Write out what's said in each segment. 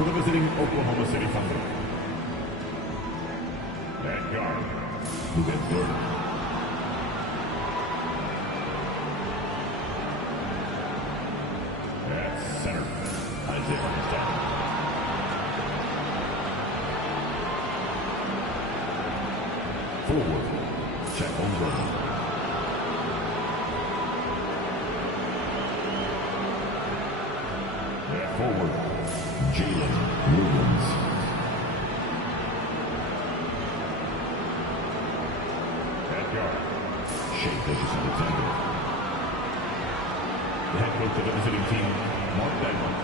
for the visiting Oklahoma City Thunder. At guard, Lugan. At center, Isaiah Hartenstein. Forward, Chet Holmgren. At forward, Jalen Williams. At guard, Shea Gilgeous-Alexander. The head coach of the visiting team, Mark Daigneault.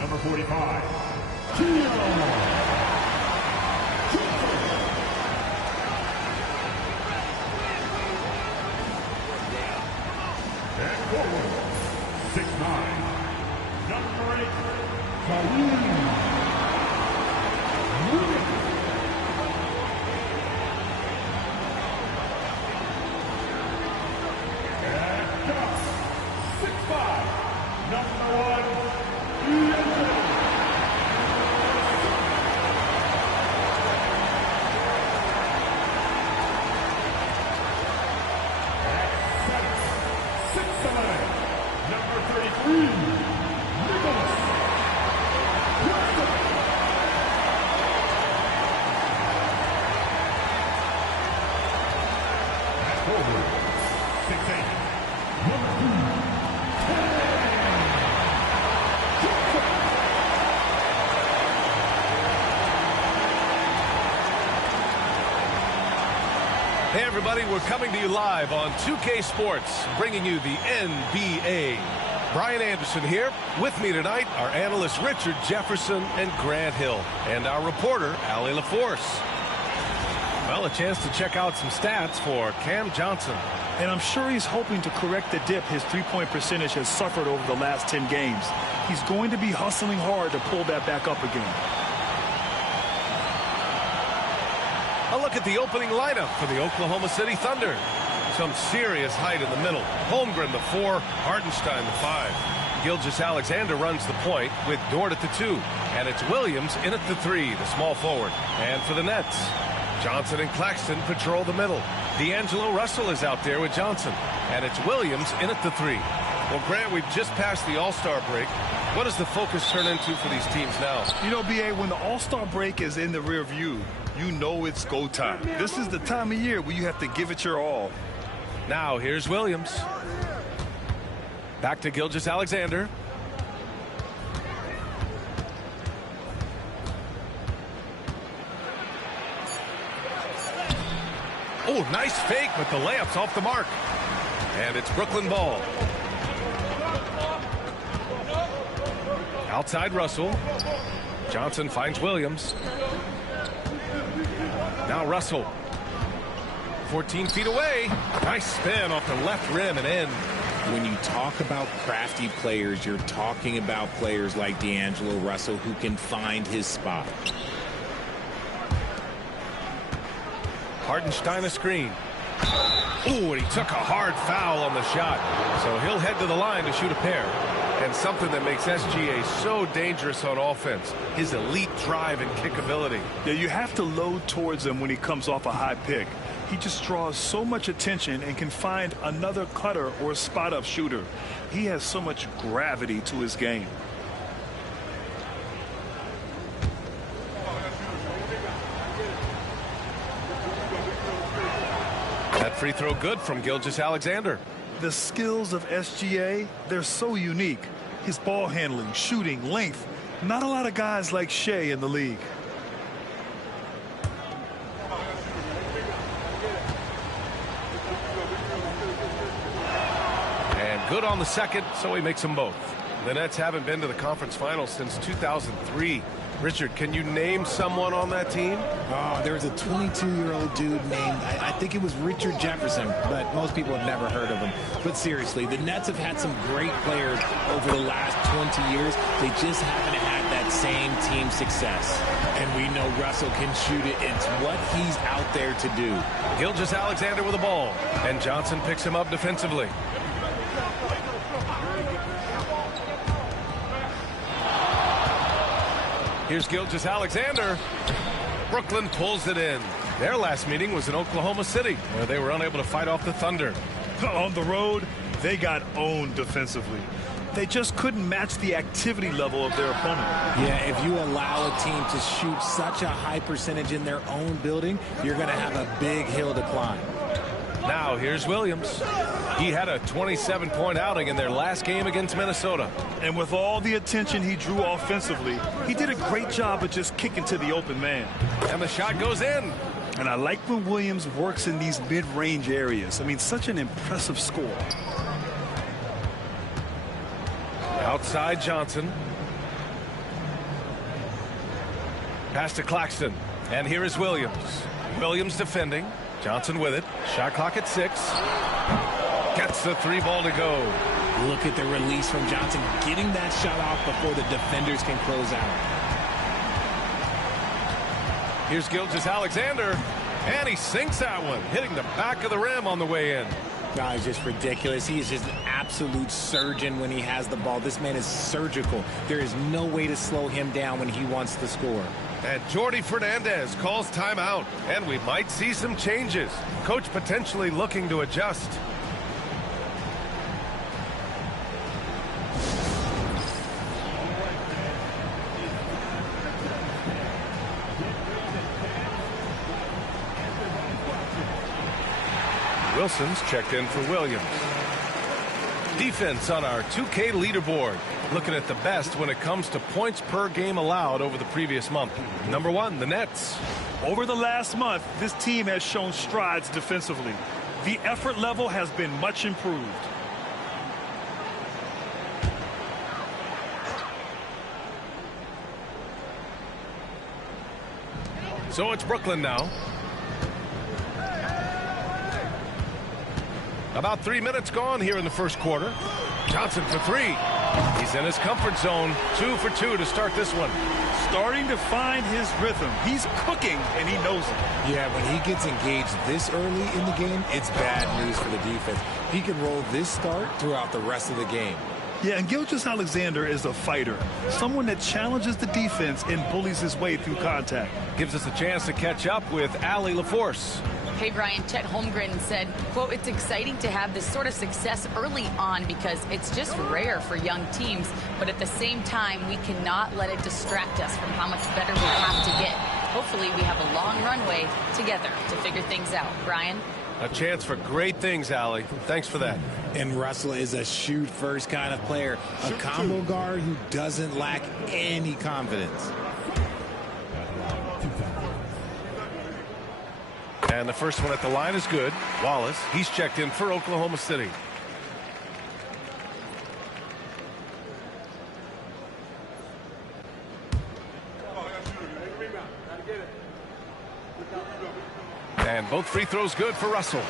Number 45, and forward, 6'9", number 8, Kareem. And guard, 6'5", number 1, Hey everybody, we're coming to you live on 2K Sports, bringing you the NBA. Brian Anderson here. With me tonight, our analysts Richard Jefferson and Grant Hill, and our reporter, Allie LaForce. Well, a chance to check out some stats for Cam Johnson. And I'm sure he's hoping to correct the dip his three-point percentage has suffered over the last 10 games. He's going to be hustling hard to pull that back up again. A look at the opening lineup for the Oklahoma City Thunder. Some serious height in the middle. Holmgren, the 4, Hartenstein, the 5. Gilgeous-Alexander runs the point with Dort at the 2. And it's Williams in at the 3, the small forward. And for the Nets, Johnson and Claxton patrol the middle. D'Angelo Russell is out there with Johnson. And it's Williams in at the 3. Well, Grant, we've just passed the All-Star break. What does the focus turn into for these teams now? You know, B.A., when the All-Star break is in the rear view, you know it's go time. This is the time of year where you have to give it your all. Now, here's Williams. Back to Gilgeous-Alexander. Oh, nice fake, but the layup's off the mark. And it's Brooklyn ball. Outside Russell. Johnson finds Williams. Now Russell. 14 feet away. Nice spin off the left rim and in. When you talk about crafty players, you're talking about players like D'Angelo Russell who can find his spot. Hartenstein a screen. Ooh, and he took a hard foul on the shot. So he'll head to the line to shoot a pair. And something that makes SGA so dangerous on offense, his elite drive and kickability. Yeah, you have to load towards him when he comes off a high pick. He just draws so much attention and can find another cutter or a spot-up shooter. He has so much gravity to his game. That free throw good from Gilgeous-Alexander. The skills of SGA, they're so unique. His ball handling, shooting, length. Not a lot of guys like Shea in the league. Good on the second, so he makes them both. The Nets haven't been to the conference finals since 2003. Richard, can you name someone on that team? Oh, there was a 22-year-old dude named, I think it was Richard Jefferson, but most people have never heard of him. But seriously, the Nets have had some great players over the last 20 years. They just haven't had that same team success. And we know Russell can shoot it. It's what he's out there to do. Gilgeous-Alexander with the ball, and Johnson picks him up defensively. Here's Gilgeous-Alexander. Brooklyn pulls it in. Their last meeting was in Oklahoma City, where they were unable to fight off the Thunder. On the road, they got owned defensively. They just couldn't match the activity level of their opponent. Yeah, if you allow a team to shoot such a high percentage in their own building, you're going to have a big hill to climb. Now here's Williams. He had a 27-point outing in their last game against Minnesota. And with all the attention he drew offensively, he did a great job of just kicking to the open man. And the shot goes in. And I like when Williams works in these mid-range areas. I mean, such an impressive score. Outside Johnson. Pass to Claxton. And here is Williams. Williams defending. Johnson with it. Shot clock at 6. Gets the 3 ball to go. Look at the release from Johnson, getting that shot off before the defenders can close out. Here's Gilgeous-Alexander, and he sinks that one, hitting the back of the rim on the way in. God, it's just ridiculous. He is just an absolute surgeon when he has the ball. This man is surgical. There is no way to slow him down when he wants to score. And Jordi Fernandez calls timeout, and we might see some changes. Coach potentially looking to adjust. Wilson's checked in for Williams. Defense on our 2K leaderboard. Looking at the best when it comes to points per game allowed over the previous month. Number 1, the Nets. Over the last month, this team has shown strides defensively. The effort level has been much improved. So it's Brooklyn now. About 3 minutes gone here in the first quarter. Johnson for 3. He's in his comfort zone. 2 for 2 to start this one. Starting to find his rhythm. He's cooking, and he knows it. Yeah, when he gets engaged this early in the game, it's bad news for the defense. He can roll this start throughout the rest of the game. Yeah, and Gilgeous-Alexander is a fighter. Someone that challenges the defense and bullies his way through contact. Gives us a chance to catch up with Allie LaForce. Hey, Brian, Chet Holmgren said, quote, "It's exciting to have this sort of success early on because it's just rare for young teams. But at the same time, we cannot let it distract us from how much better we have to get. Hopefully, we have a long runway together to figure things out." Brian? A chance for great things, Allie. Thanks for that. And Russell is a shoot-first kind of player. A combo guard who doesn't lack any confidence. And the first one at the line is good. Wallace, he's checked in for Oklahoma City. And both free throws good for Russell.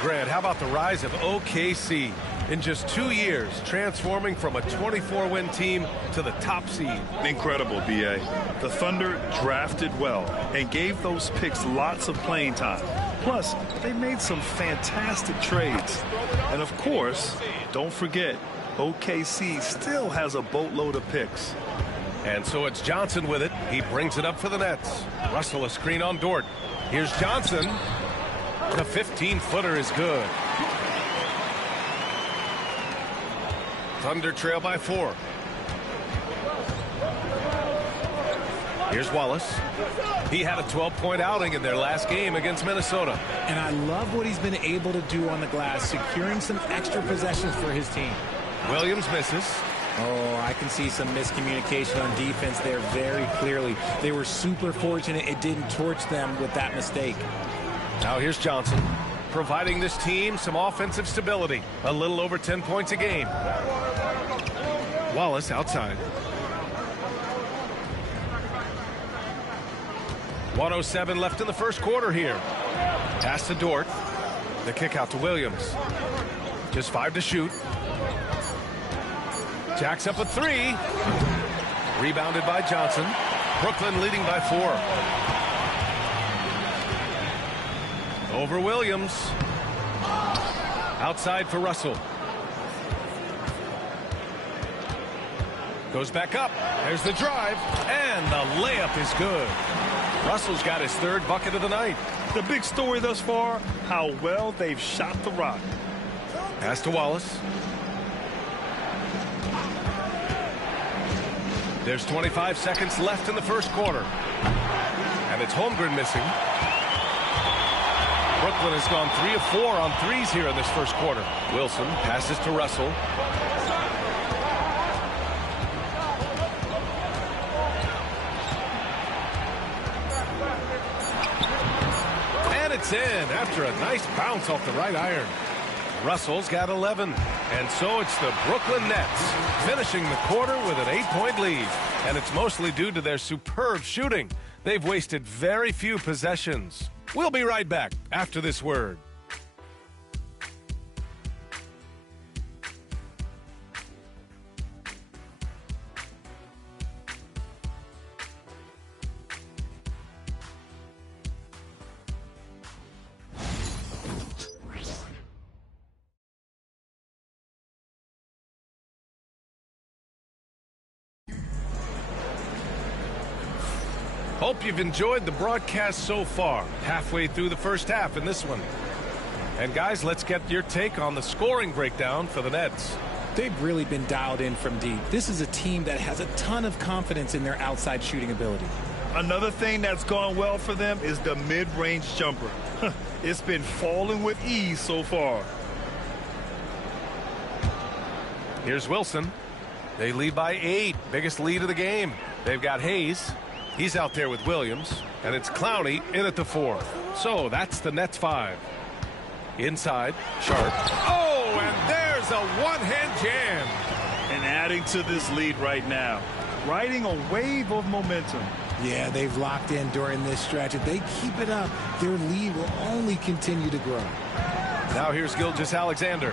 Grant, how about the rise of OKC? In just 2 years, transforming from a 24-win team to the top seed. Incredible, B.A. The Thunder drafted well and gave those picks lots of playing time. Plus, they made some fantastic trades. And of course, don't forget, OKC still has a boatload of picks. And so it's Johnson with it. He brings it up for the Nets. Russell a screen on Dort. Here's Johnson. The 15-footer is good. Thunder trail by 4. Here's Wallace. He had a 12-point outing in their last game against Minnesota. And I love what he's been able to do on the glass, securing some extra possessions for his team. Williams misses. Oh, I can see some miscommunication on defense there very clearly. They were super fortunate it didn't torch them with that mistake. Now here's Johnson. providing this team some offensive stability. A little over 10 points a game. Wallace outside. 1:07 left in the first quarter here. Pass to Dort. The kick out to Williams. Just 5 to shoot. Jacks up a 3. Rebounded by Johnson. Brooklyn leading by 4. Over Williams. Outside for Russell. Goes back up. There's the drive. And the layup is good. Russell's got his 3rd bucket of the night. The big story thus far, how well they've shot the rock. Pass to Wallace. There's 25 seconds left in the first quarter. And it's Holmgren missing. Brooklyn has gone 3 of 4 on threes here in this first quarter. Wilson passes to Russell. And it's in after a nice bounce off the right iron. Russell's got 11. And so it's the Brooklyn Nets finishing the quarter with an 8-point lead. And it's mostly due to their superb shooting. They've wasted very few possessions. We'll be right back after this word. Hope you've enjoyed the broadcast so far. Halfway through the first half in this one. And guys, let's get your take on the scoring breakdown for the Nets. They've really been dialed in from deep. This is a team that has a ton of confidence in their outside shooting ability. Another thing that's gone well for them is the mid-range jumper. It's been falling with ease so far. Here's Wilson. They lead by 8. Biggest lead of the game. They've got Hayes. He's out there with Williams, and it's Clowney in at the 4. So that's the Nets 5. Inside, Sharp. Oh, and there's a one-hand jam. And adding to this lead right now, riding a wave of momentum. Yeah, they've locked in during this stretch. If they keep it up, their lead will only continue to grow. Now here's Gilgeous-Alexander.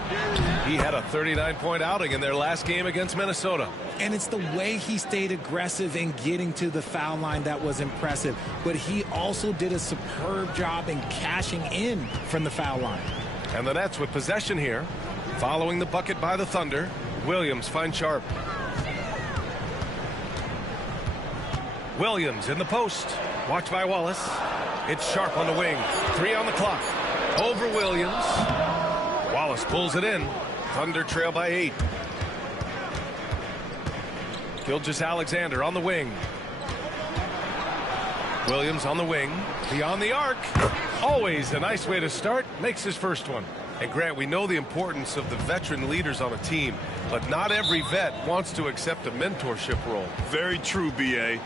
He had a 39-point outing in their last game against Minnesota. And it's the way he stayed aggressive in getting to the foul line that was impressive. But he also did a superb job in cashing in from the foul line. And the Nets with possession here. Following the bucket by the Thunder. Williams finds Sharp. Williams in the post. Watched by Wallace. It's Sharp on the wing. 3 on the clock. Over Williams. Wallace pulls it in. Thunder trail by 8. Gilgeous-Alexander on the wing. Williams on the wing. Beyond the arc. Always a nice way to start. Makes his first one. And Grant, we know the importance of the veteran leaders on a team, but not every vet wants to accept a mentorship role. Very true, B.A.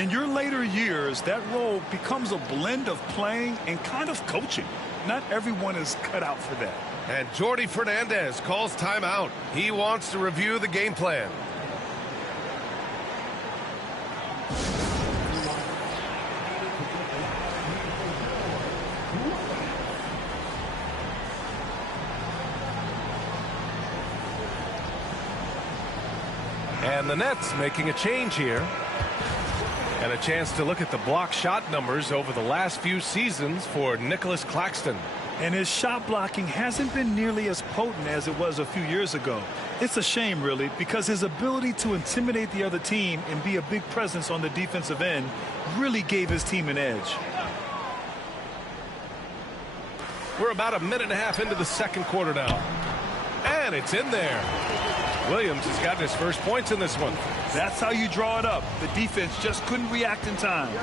In your later years, that role becomes a blend of playing and kind of coaching. Not everyone is cut out for that. And Jordi Fernandez calls timeout. He wants to review the game plan. And the Nets making a change here. And a chance to look at the block shot numbers over the last few seasons for Nicholas Claxton. And his shot blocking hasn't been nearly as potent as it was a few years ago. It's a shame, really, because his ability to intimidate the other team and be a big presence on the defensive end really gave his team an edge. We're about a minute and a half into the second quarter now. And it's in there. Williams has gotten his first points in this one. That's how you draw it up. The defense just couldn't react in time.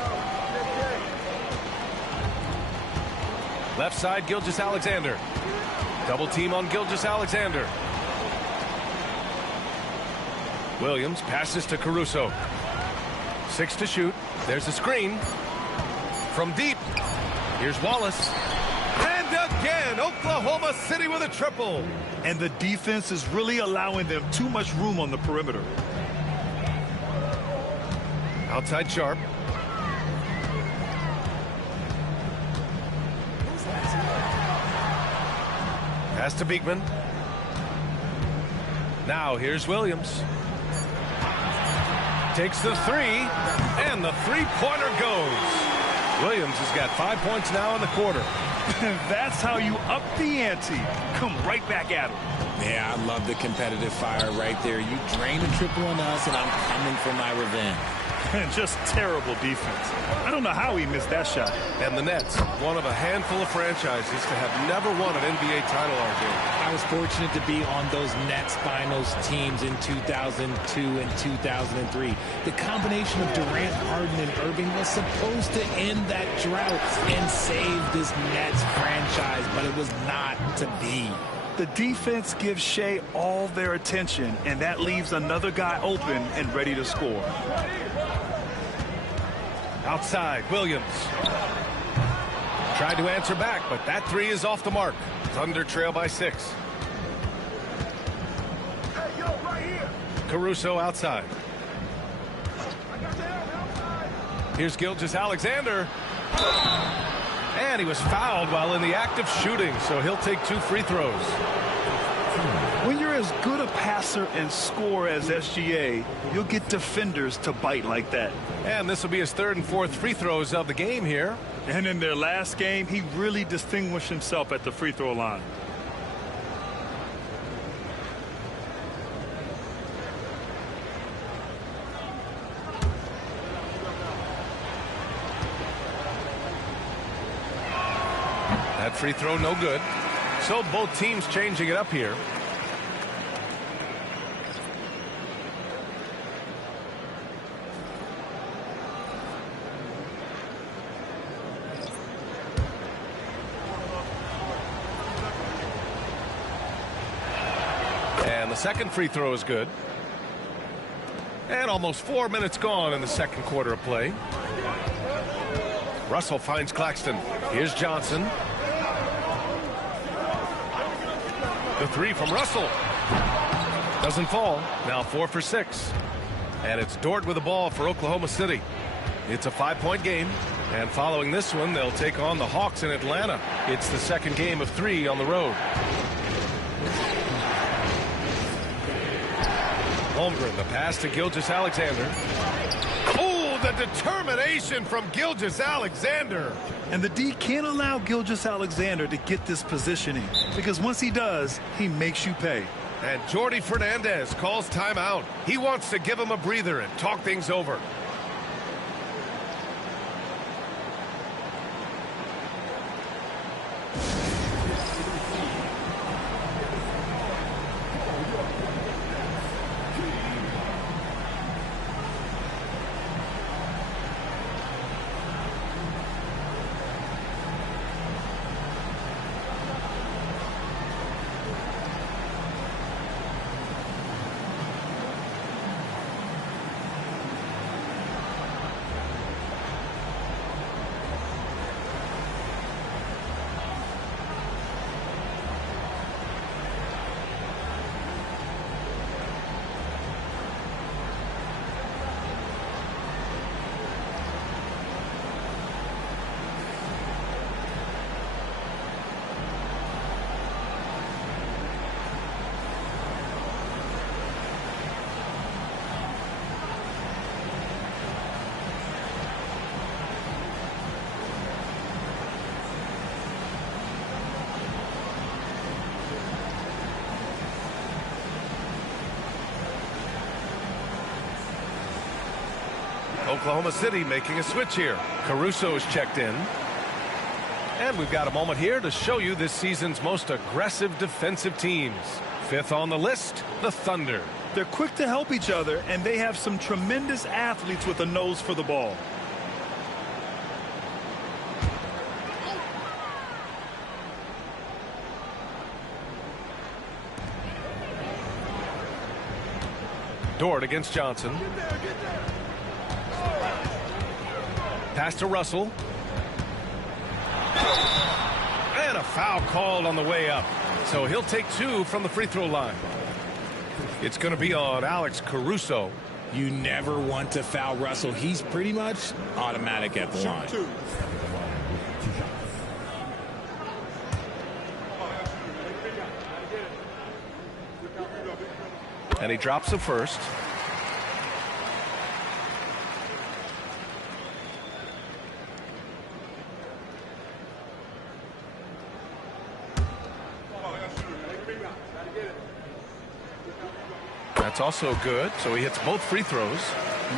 Left side, Gilgeous-Alexander. Double team on Gilgeous-Alexander. Williams passes to Caruso. 6 to shoot. There's a screen. From deep. Here's Wallace. And a again. Oklahoma City with a triple. And the defense is really allowing them too much room on the perimeter. Outside Sharp. Pass to Beekman. Now here's Williams. Takes the three, and the three-pointer goes. Williams has got 5 points now in the quarter. That's how you up the ante. Come right back at him. Yeah, I love the competitive fire right there. You drain a triple on us, and I'm coming for my revenge. And just terrible defense. I don't know how he missed that shot. And the Nets, one of a handful of franchises to have never won an NBA title, RJ. I was fortunate to be on those Nets finals teams in 2002 and 2003. The combination of Durant, Harden, and Irving was supposed to end that drought and save this Nets franchise, but it was not to be. The defense gives Shea all their attention, and that leaves another guy open and ready to score. Outside, Williams. Tried to answer back, but that three is off the mark. Thunder trail by 6. Caruso outside. Here's Gilgeous-Alexander. And he was fouled while in the act of shooting, so he'll take 2 free throws. When you're as good a passer and scorer as SGA, you'll get defenders to bite like that. And this will be his 3rd and 4th free throws of the game here. And in their last game, he really distinguished himself at the free throw line. That free throw no good. So both teams changing it up here. And the second free throw is good. And almost 4 minutes gone in the second quarter of play. Russell finds Claxton. Here's Johnson. The three from Russell. Doesn't fall. Now 4 for 6. And it's Dort with the ball for Oklahoma City. It's a 5-point game. And following this one, they'll take on the Hawks in Atlanta. It's the second game of 3 on the road. Holmgren, the pass to Gilgeous-Alexander. Oh, the determination from Gilgeous-Alexander. And the D can't allow Gilgeous-Alexander to get this positioning, because once he does, he makes you pay. And Jordi Fernandez calls timeout. He wants to give him a breather and talk things over. Oklahoma City making a switch here. Caruso is checked in. And we've got a moment here to show you this season's most aggressive defensive teams. 5th on the list, the Thunder. They're quick to help each other, and they have some tremendous athletes with a nose for the ball. Dort against Johnson. Pass to Russell. And a foul called on the way up. So he'll take 2 from the free throw line. It's going to be on Alex Caruso. You never want to foul Russell. He's pretty much automatic at the line. And he drops the first. That's also good, so he hits both free throws.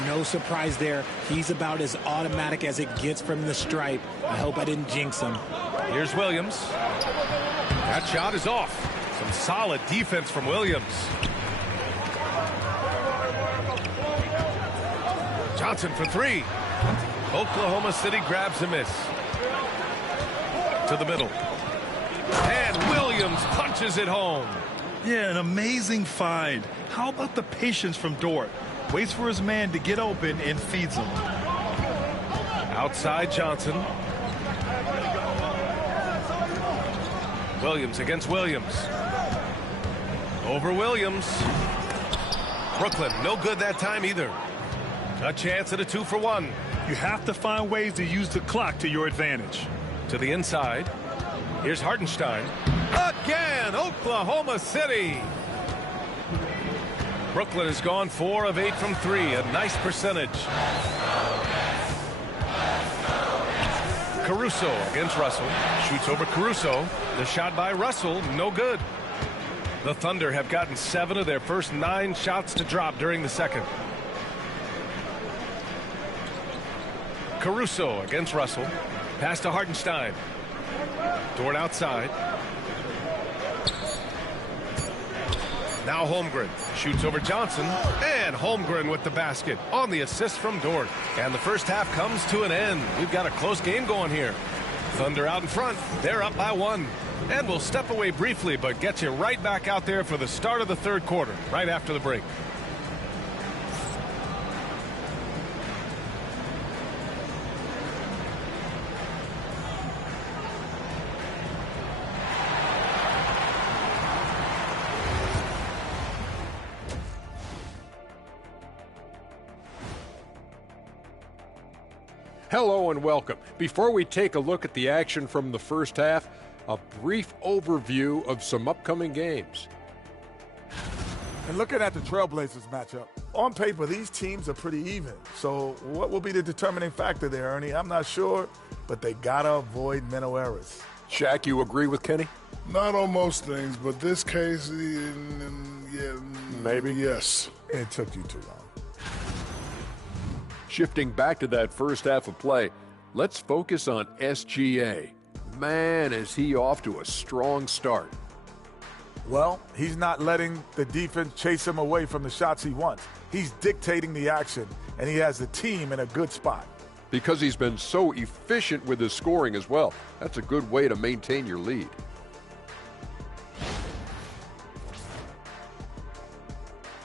No surprise there. He's about as automatic as it gets from the stripe. I hope I didn't jinx him. Here's Williams. That shot is off. Some solid defense from Williams. Johnson for 3. Oklahoma City grabs a miss. To the middle. And Williams punches it home. Yeah, an amazing find. How about the patience from Dort? Waits for his man to get open and feeds him. Outside Johnson. Williams against Williams. Over Williams. Brooklyn, no good that time either. A chance at a 2-for-1. You have to find ways to use the clock to your advantage. To the inside. Here's Hartenstein. Again, Oklahoma City. Brooklyn has gone 4 of 8 from 3. A nice percentage. Caruso against Russell. Shoots over Caruso. The shot by Russell, no good. The Thunder have gotten 7 of their first 9 shots to drop during the second. Caruso against Russell. Pass to Hartenstein. Dort outside. Now Holmgren shoots over Johnson, and Holmgren with the basket on the assist from Dort. And the first half comes to an end. We've got a close game going here. Thunder out in front. They're up by 1. And we'll step away briefly, but get you right back out there for the start of the third quarter, right after the break. Hello and welcome. Before we take a look at the action from the first half, a brief overview of some upcoming games. And looking at the Trailblazers matchup, on paper, these teams are pretty even. So what will be the determining factor there, Ernie? I'm not sure, but they got to avoid mental errors. Shaq, you agree with Kenny? Not on most things, but this case, yeah, Maybe. Yes. It took you too long. Shifting back to that first half of play, let's focus on SGA. Man, is he off to a strong start. Well, he's not letting the defense chase him away from the shots he wants. He's dictating the action, and he has the team in a good spot. Because he's been so efficient with his scoring as well. That's a good way to maintain your lead.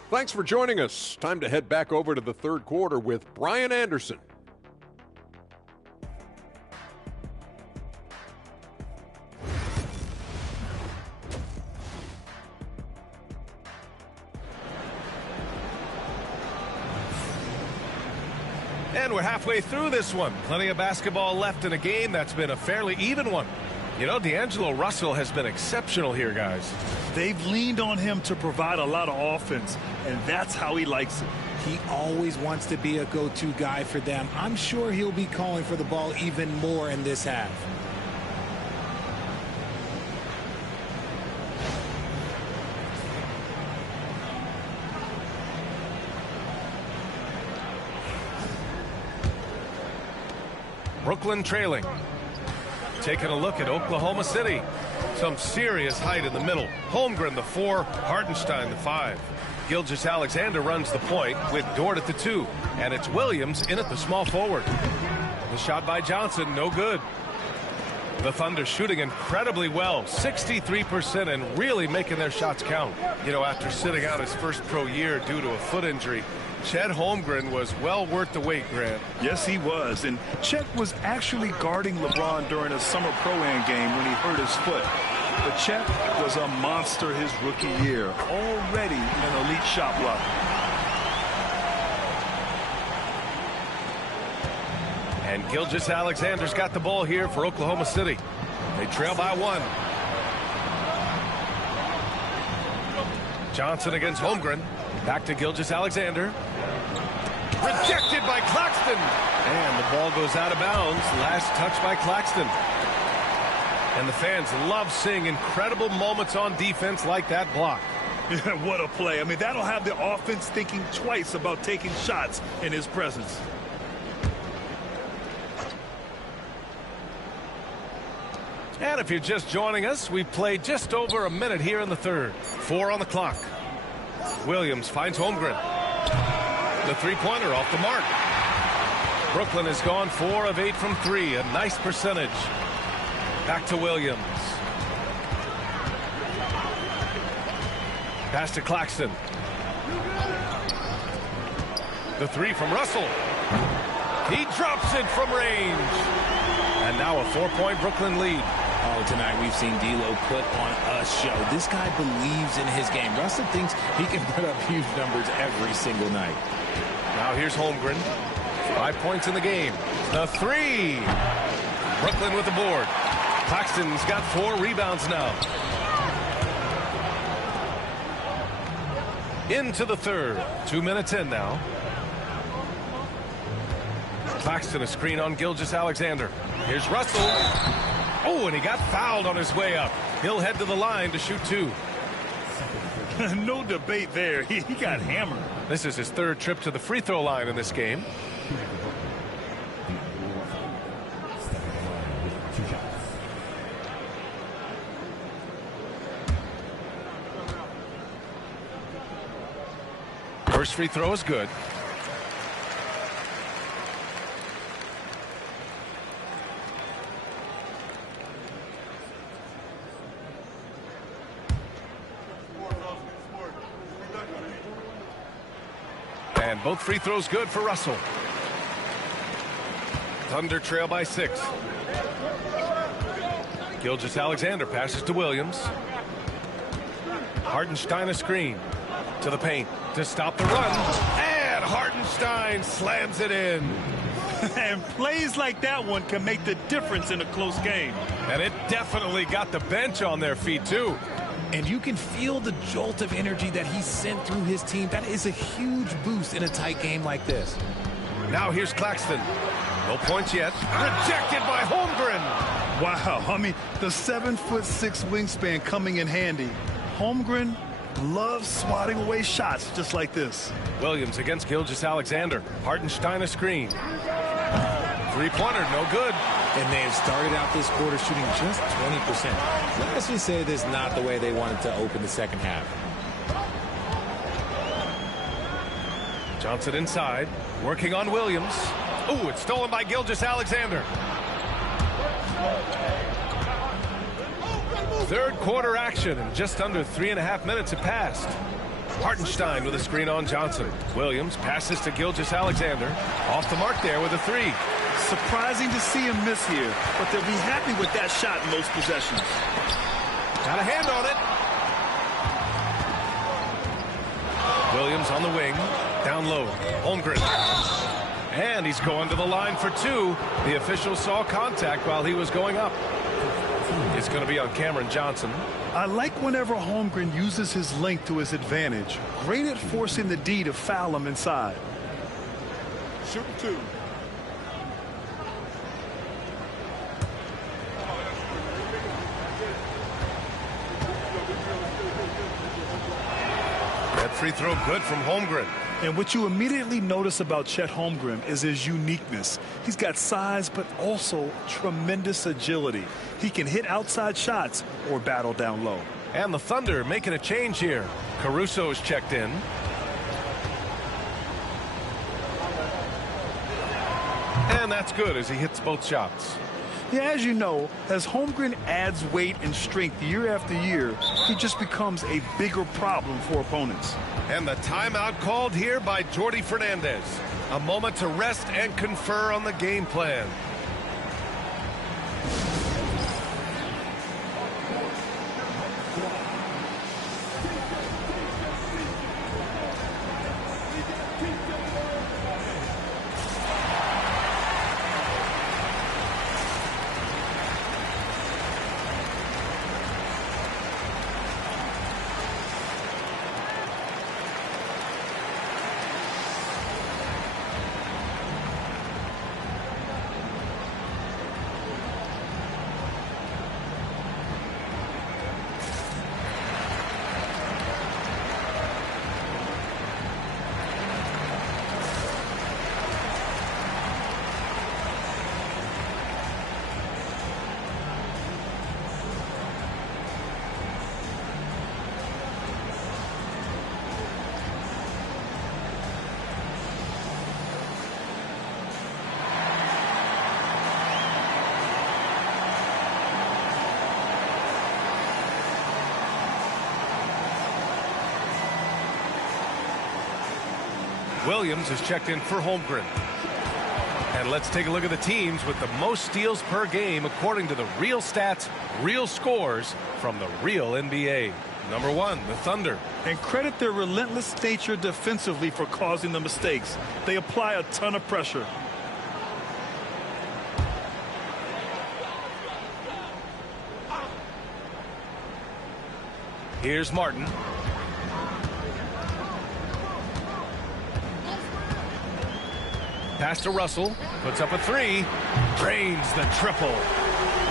Thanks for joining us. Time to head back over to the third quarter with Brian Anderson. And we're halfway through this one. Plenty of basketball left in a game that's been a fairly even one. You know, D'Angelo Russell has been exceptional here, guys. They've leaned on him to provide a lot of offense, and that's how he likes it. He always wants to be a go-to guy for them. I'm sure he'll be calling for the ball even more in this half. Brooklyn trailing. Taking a look at Oklahoma City. Some serious height in the middle. Holmgren the 4, Hartenstein the 5. Gilgeous-Alexander runs the point with Dort at the 2. And it's Williams in at the small forward. The shot by Johnson, no good. The Thunder shooting incredibly well, 63%, and really making their shots count. You know, after sitting out his first pro year due to a foot injury, Chet Holmgren was well worth the wait, Grant. Yes, he was. And Chet was actually guarding LeBron during a summer Pro-Am game when he hurt his foot. But Chet was a monster his rookie year, already an elite shot blocker. And Gilgeous-Alexander's got the ball here for Oklahoma City. They trail by 1. Johnson against Holmgren. Back to Gilgeous-Alexander. Rejected by Claxton. And the ball goes out of bounds. Last touch by Claxton. And the fans love seeing incredible moments on defense like that block. What a play. I mean, that'll have the offense thinking twice about taking shots in his presence. And if you're just joining us, we've played just over a minute here in the third. 4 on the clock. Williams finds Holmgren. The three-pointer off the mark. Brooklyn has gone 4 of 8 from 3. A nice percentage. Back to Williams. Pass to Claxton. The 3 from Russell. He drops it from range. And now a 4-point Brooklyn lead. Oh, tonight we've seen D'Lo put on a show. This guy believes in his game. Russell thinks he can put up huge numbers every single night. Now here's Holmgren. 5 points in the game. The 3. Brooklyn with the board. Claxton's got 4 rebounds now. Into the third. 2 minutes in now. Claxton a screen on Gilgeous-Alexander. Here's Russell. Oh, and he got fouled on his way up. He'll head to the line to shoot 2. No debate there. He got hammered. This is his 3rd trip to the free throw line in this game. First free throw is good. And both free throws good for Russell. Thunder trail by 6. Gilgeous-Alexander passes to Williams. Hartenstein a screen to the paint to stop the run. And Hartenstein slams it in. And plays like that one can make the difference in a close game. And it definitely got the bench on their feet, too. And you can feel the jolt of energy that he sent through his team. That is a huge boost in a tight game like this. Now here's Claxton. No points yet. Rejected by Holmgren. Wow. I mean, the 7'6" wingspan coming in handy. Holmgren loves swatting away shots just like this. Williams against Gilgeous-Alexander. Hartenstein a screen. Three-pointer, no good. And they have started out this quarter shooting just 20%. Let's just say this is not the way they wanted to open the second half. Johnson inside, working on Williams. Oh, it's stolen by Gilgeous-Alexander. Third quarter action, and just under 3.5 minutes have passed. Hartenstein with a screen on Johnson. Williams passes to Gilgeous-Alexander. Off the mark there with a 3. Surprising to see him miss here, but they'll be happy with that shot in most possessions. Got a hand on it. Williams on the wing. Down low. Holmgren. And he's going to the line for 2. The official saw contact while he was going up. It's going to be on Cameron Johnson. I like whenever Holmgren uses his length to his advantage. Great at forcing the D to foul him inside. Shoot 2. That free throw good from Holmgren. And what you immediately notice about Chet Holmgren is his uniqueness. He's got size, but also tremendous agility. He can hit outside shots or battle down low. And the Thunder making a change here. Caruso's checked in. And that's good as he hits both shots. Yeah, as you know, as Holmgren adds weight and strength year after year, he just becomes a bigger problem for opponents. And the timeout called here by Jordi Fernandez. A moment to rest and confer on the game plan. Williams is checked in for Holmgren. And let's take a look at the teams with the most steals per game according to the real stats, real scores from the real NBA. Number 1, the Thunder. And credit their relentless nature defensively for causing the mistakes. They apply a ton of pressure. Here's Martin. Pass to Russell, puts up a 3, drains the triple.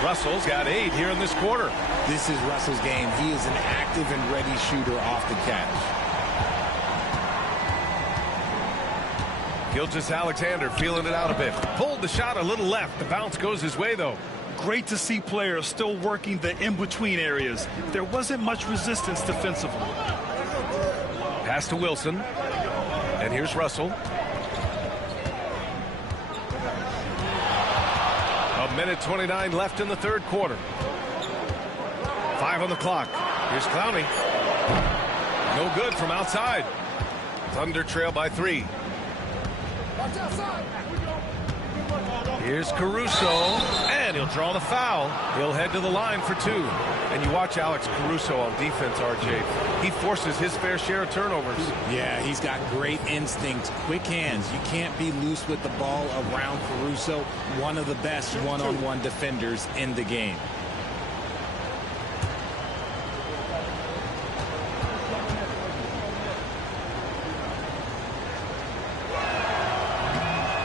Russell's got 8 here in this quarter. This is Russell's game. He is an active and ready shooter off the catch. Gilgeous-Alexander feeling it out a bit. Pulled the shot a little left. The bounce goes his way, though. Great to see players still working the in-between areas. There wasn't much resistance defensively. Pass to Wilson. And here's Russell. A minute 29 left in the third quarter. 5 on the clock. Here's Clowney. No good from outside. Thunder trail by 3. Here's Caruso, and he'll draw the foul. He'll head to the line for 2. And you watch Alex Caruso on defense, RJ. He forces his fair share of turnovers. Yeah, he's got great instincts, quick hands. You can't be loose with the ball around Caruso, one of the best one-on-one defenders in the game.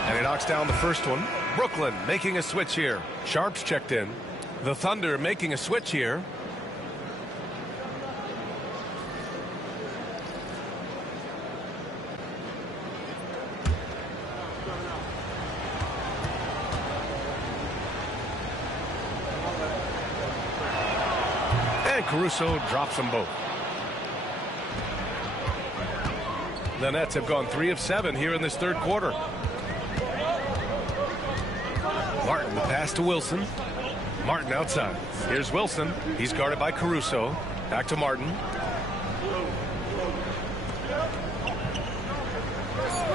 And he knocks down the first one. Brooklyn making a switch here. Sharp's checked in. The Thunder making a switch here. And Caruso drops them both. The Nets have gone 3 of 7 here in this third quarter. Martin, the pass to Wilson. Martin outside. Here's Wilson. He's guarded by Caruso. Back to Martin.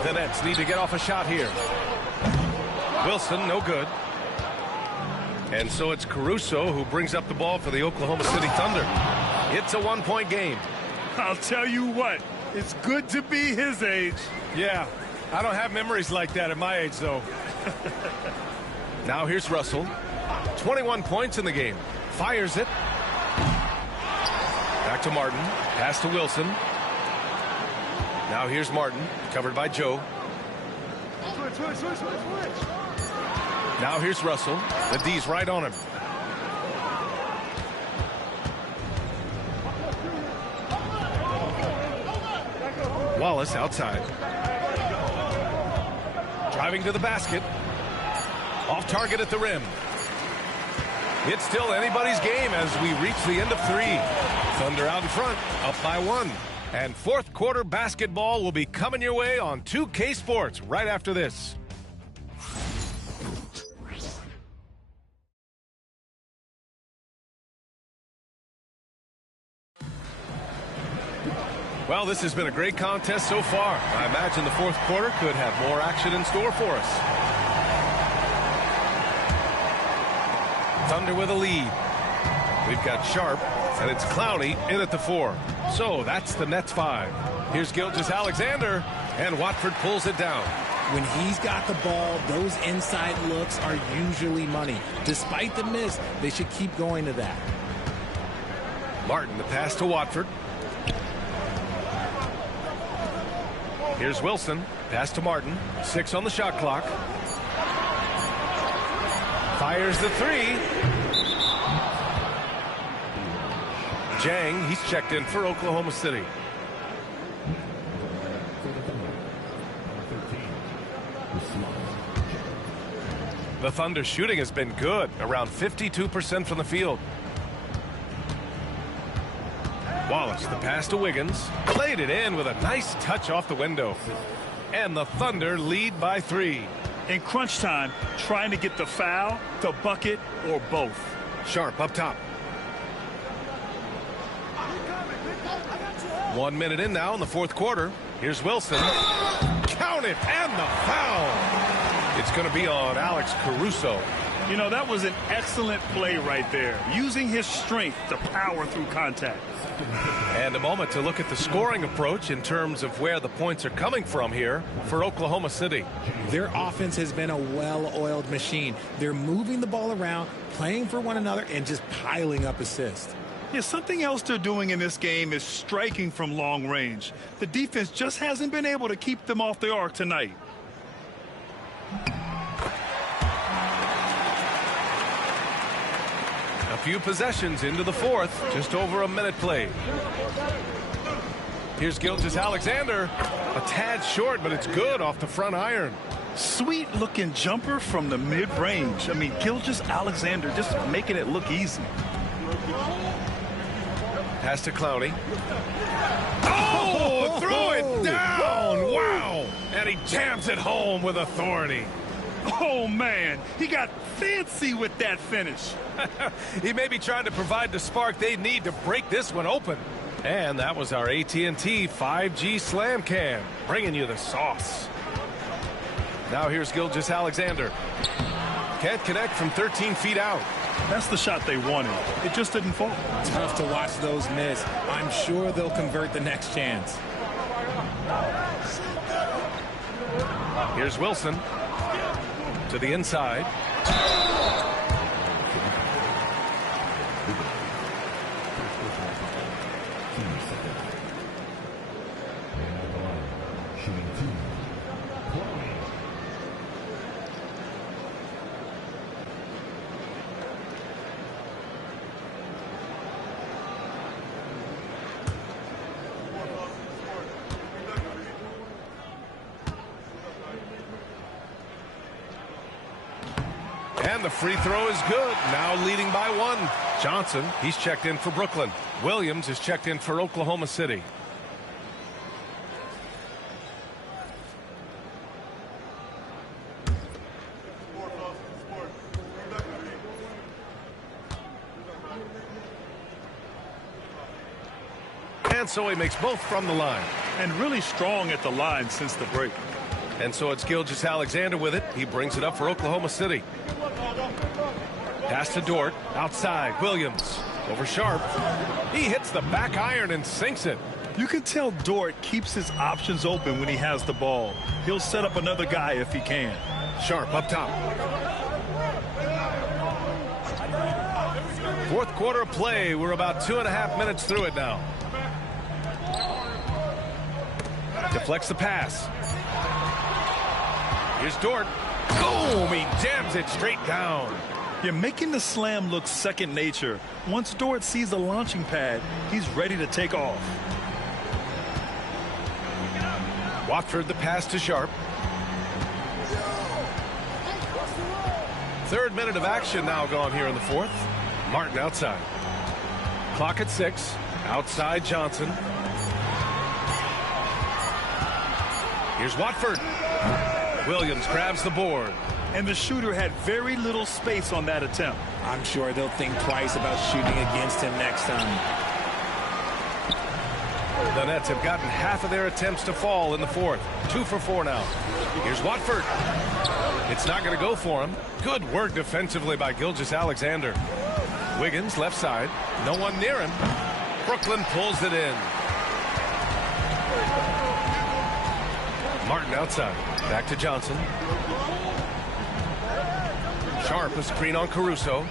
The Nets need to get off a shot here. Wilson, no good. And so it's Caruso who brings up the ball for the Oklahoma City Thunder. It's a 1-point game. I'll tell you what, it's good to be his age. Yeah, I don't have memories like that at my age, though. Now here's Russell. 21 points in the game. Fires it. Back to Martin. Pass to Wilson. Now here's Martin. Covered by Joe. Now here's Russell. The D's right on him. Wallace outside. Driving to the basket. Off target at the rim. It's still anybody's game as we reach the end of 3. Thunder out in front, up by 1. And fourth quarter basketball will be coming your way on 2K Sports right after this. Well, this has been a great contest so far. I imagine the fourth quarter could have more action in store for us. Thunder with a lead. We've got Sharp, and it's Clowney in at the 4. So that's the Nets 5. Here's Gilgeous-Alexander, and Watford pulls it down. When he's got the ball, those inside looks are usually money. Despite the miss, they should keep going to that. Martin, the pass to Watford. Here's Wilson. Pass to Martin. 6 on the shot clock. Fires the 3. Jang, he's checked in for Oklahoma City. The Thunder shooting has been good, around 52% from the field. Wallace, the pass to Wiggins, played it in with a nice touch off the window. And the Thunder lead by 3. In crunch time, trying to get the foul, the bucket, or both. Sharp up top. 1 minute in now in the fourth quarter. Here's Wilson. Count it, and the foul. It's going to be on Alex Caruso. You know, that was an excellent play right there, using his strength to power through contact. And a moment to look at the scoring approach in terms of where the points are coming from here for Oklahoma City. Their offense has been a well-oiled machine. They're moving the ball around, playing for one another, and just piling up assists. Yeah, something else they're doing in this game is striking from long range. The defense just hasn't been able to keep them off the arc tonight. A few possessions into the fourth, just over a minute played. Here's Gilgeous-Alexander, a tad short, but it's good off the front iron. Sweet looking jumper from the mid-range. I mean, Gilgeous-Alexander just making it look easy. Pass to Clowney. Oh, throw it down! Wow! And he jams it home with authority. Oh, man, he got fancy with that finish. He may be trying to provide the spark they need to break this one open. And that was our AT&T 5G Slam Cam, bringing you the sauce. Now here's Gilgeous-Alexander. Can't connect from 13 feet out. That's the shot they wanted. It just didn't fall. Tough to watch those miss. I'm sure they'll convert the next chance. Here's Wilson. To the inside. And the free throw is good. Now leading by 1. Johnson, he's checked in for Brooklyn. Williams is checked in for Oklahoma City. And so he makes both from the line. And really strong at the line since the break. And so it's Gilgeous-Alexander with it. He brings it up for Oklahoma City. Pass to Dort. Outside. Williams. Over Sharp. He hits the back iron and sinks it. You can tell Dort keeps his options open when he has the ball. He'll set up another guy if he can. Sharp up top. Fourth quarter of play. We're about 2.5 minutes through it now. Deflects the pass. Here's Dort. Boom! He jams it straight down. You're making the slam look second nature. Once Dort sees the launching pad, he's ready to take off. Watford the pass to Sharp. Third minute of action now gone here in the fourth. Martin outside. Clock at 6. Outside Johnson. Here's Watford. Williams grabs the board. And the shooter had very little space on that attempt. I'm sure they'll think twice about shooting against him next time. The Nets have gotten half of their attempts to fall in the fourth. 2 for 4 now. Here's Watford. It's not going to go for him. Good work defensively by Gilgeous-Alexander. Wiggins, left side. No one near him. Brooklyn pulls it in. Martin outside. Back to Johnson. Sharp, a screen on Caruso.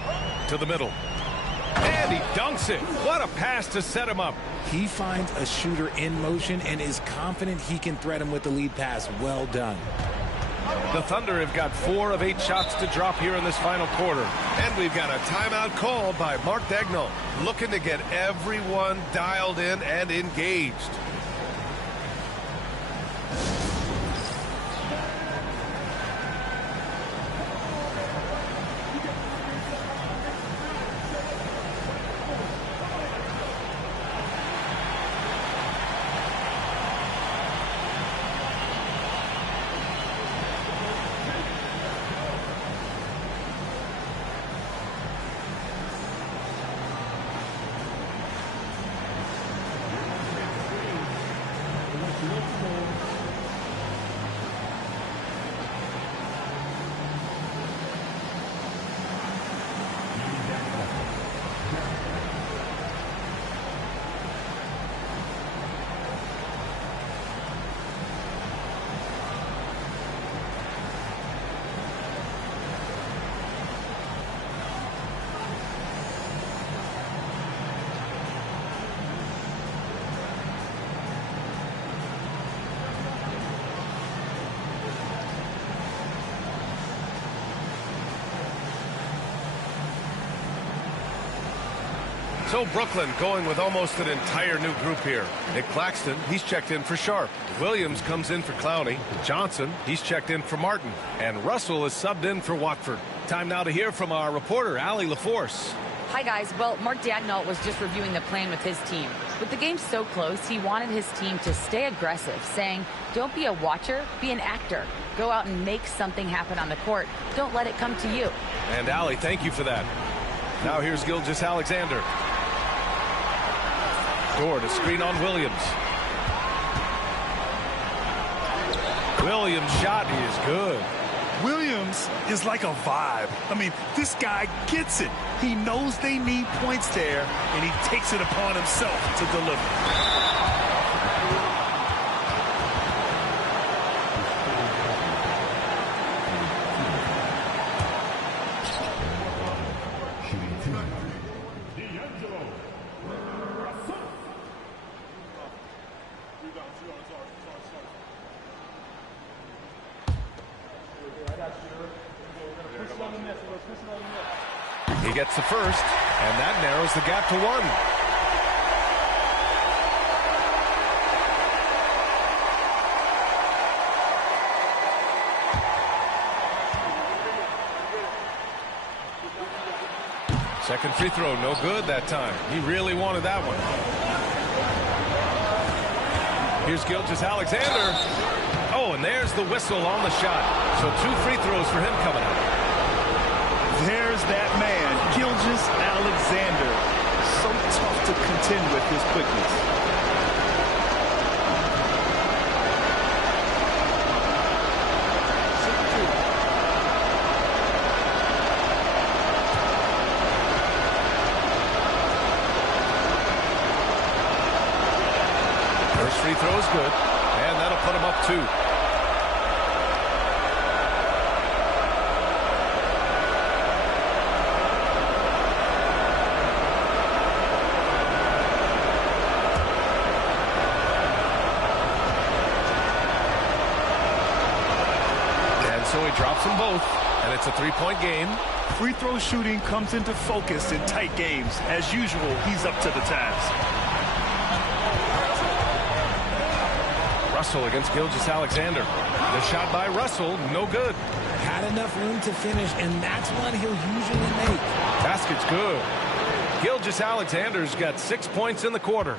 To the middle. And he dunks it. What a pass to set him up. He finds a shooter in motion and is confident he can threat him with the lead pass. Well done. The Thunder have got 4 of 8 shots to drop here in this final quarter. And we've got a timeout called by Mark Daigneault, looking to get everyone dialed in and engaged. So Brooklyn going with almost an entire new group here. Nick Claxton, he's checked in for Sharp. Williams comes in for Clowney. Johnson, he's checked in for Martin. And Russell is subbed in for Watford. Time now to hear from our reporter, Allie LaForce. Hi, guys. Well, Mark Daigneault was just reviewing the plan with his team. With the game so close, he wanted his team to stay aggressive, saying, don't be a watcher, be an actor. Go out and make something happen on the court. Don't let it come to you. And Allie, thank you for that. Now here's Gilgeous-Alexander. Door to screen on Williams. Williams' shot is good. Williams is like a vibe. I mean, this guy gets it. He knows they need points there, and he takes it upon himself to deliver. He gets the first, and that narrows the gap to 1. Second free throw, no good that time. He really wanted that one. Here's Gilgeous-Alexander. Oh, and there's the whistle on the shot. So 2 free throws for him coming up. There's that man, Gilgeous-Alexander. So tough to contend with his quickness. First free throw is good, and that'll put him up 2. So he drops them both, and it's a 3-point game. Free throw shooting comes into focus in tight games. As usual, he's up to the task. Russell against Gilgeous-Alexander. The shot by Russell, no good. Had enough room to finish, and that's one he'll usually make. Basket's good. Gilgeous-Alexander's got 6 points in the quarter.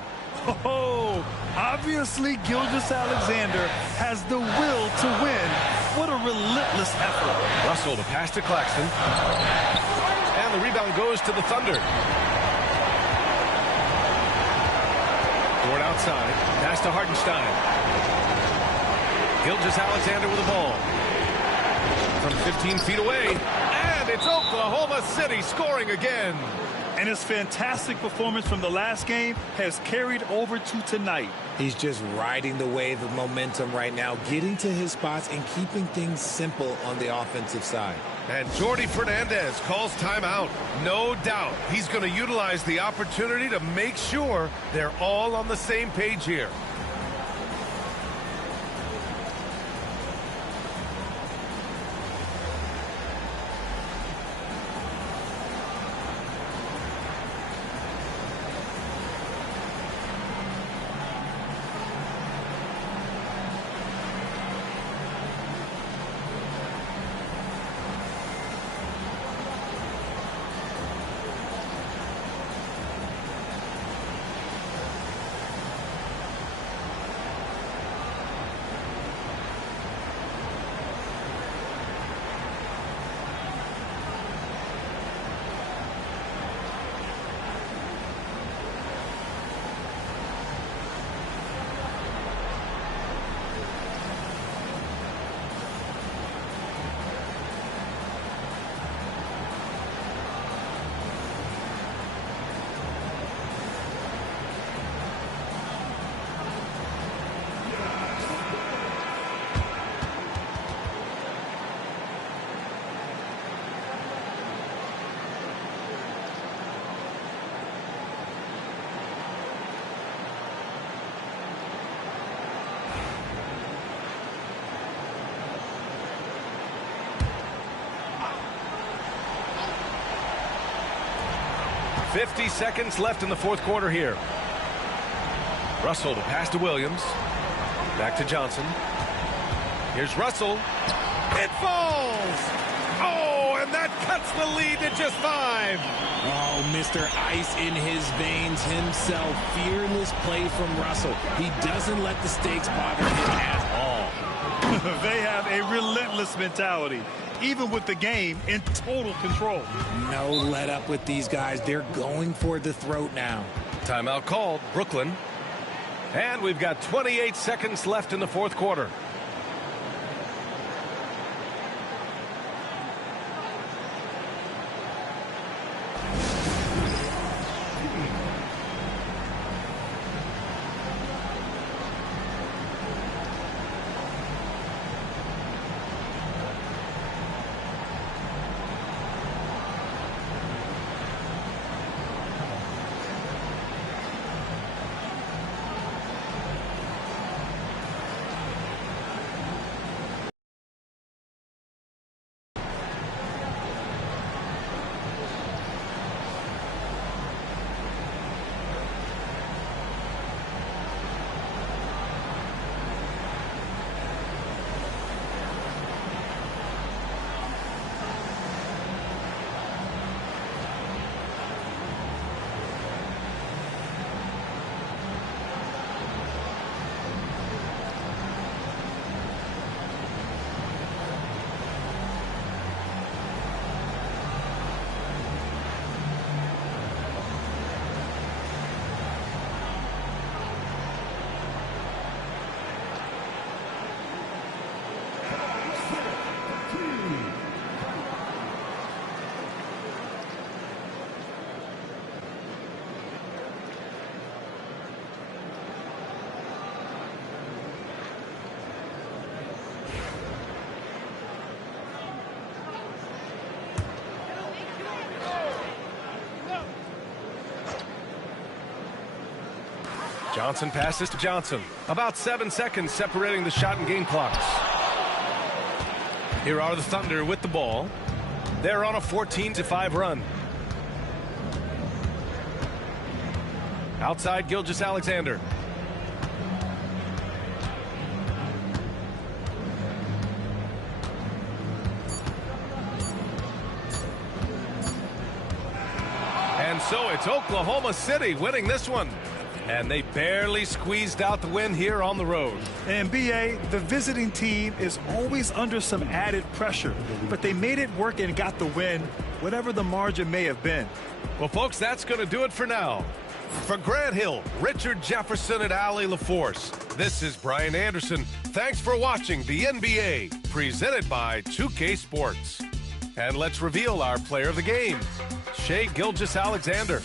Oh, obviously Gilgeous-Alexander has the will to win. What a relentless effort. Russell to pass to Claxton. And the rebound goes to the Thunder. Short outside. Pass to Hartenstein. Gilgeous-Alexander with the ball. From 15 feet away. And it's Oklahoma City scoring again. And his fantastic performance from the last game has carried over to tonight. He's just riding the wave of momentum right now, getting to his spots and keeping things simple on the offensive side. And Jordi Fernandez calls timeout. No doubt he's going to utilize the opportunity to make sure they're all on the same page here. Seconds left in the fourth quarter here. Russell to pass to Williams. Back to Johnson. Here's Russell. It falls! Oh, and that cuts the lead to just 5. Oh, Mr. Ice in his veins himself. Fearless play from Russell. He doesn't let the stakes bother him at all. They have a relentless mentality, even with the game in total control. No let up with these guys. They're going for the throat now. Timeout called, Brooklyn. And we've got 28 seconds left in the fourth quarter. Johnson passes to Johnson. About 7 seconds separating the shot and game clocks. Here are the Thunder with the ball. They're on a 14-5 run. Outside, Gilgeous-Alexander. And so it's Oklahoma City winning this one. And they barely squeezed out the win here on the road. And B.A., the visiting team is always under some added pressure, but they made it work and got the win, whatever the margin may have been. Well, folks, that's going to do it for now. For Grant Hill, Richard Jefferson, and Allie LaForce, this is Brian Anderson. Thanks for watching the NBA, presented by 2K Sports. And let's reveal our player of the game, Shai Gilgeous-Alexander.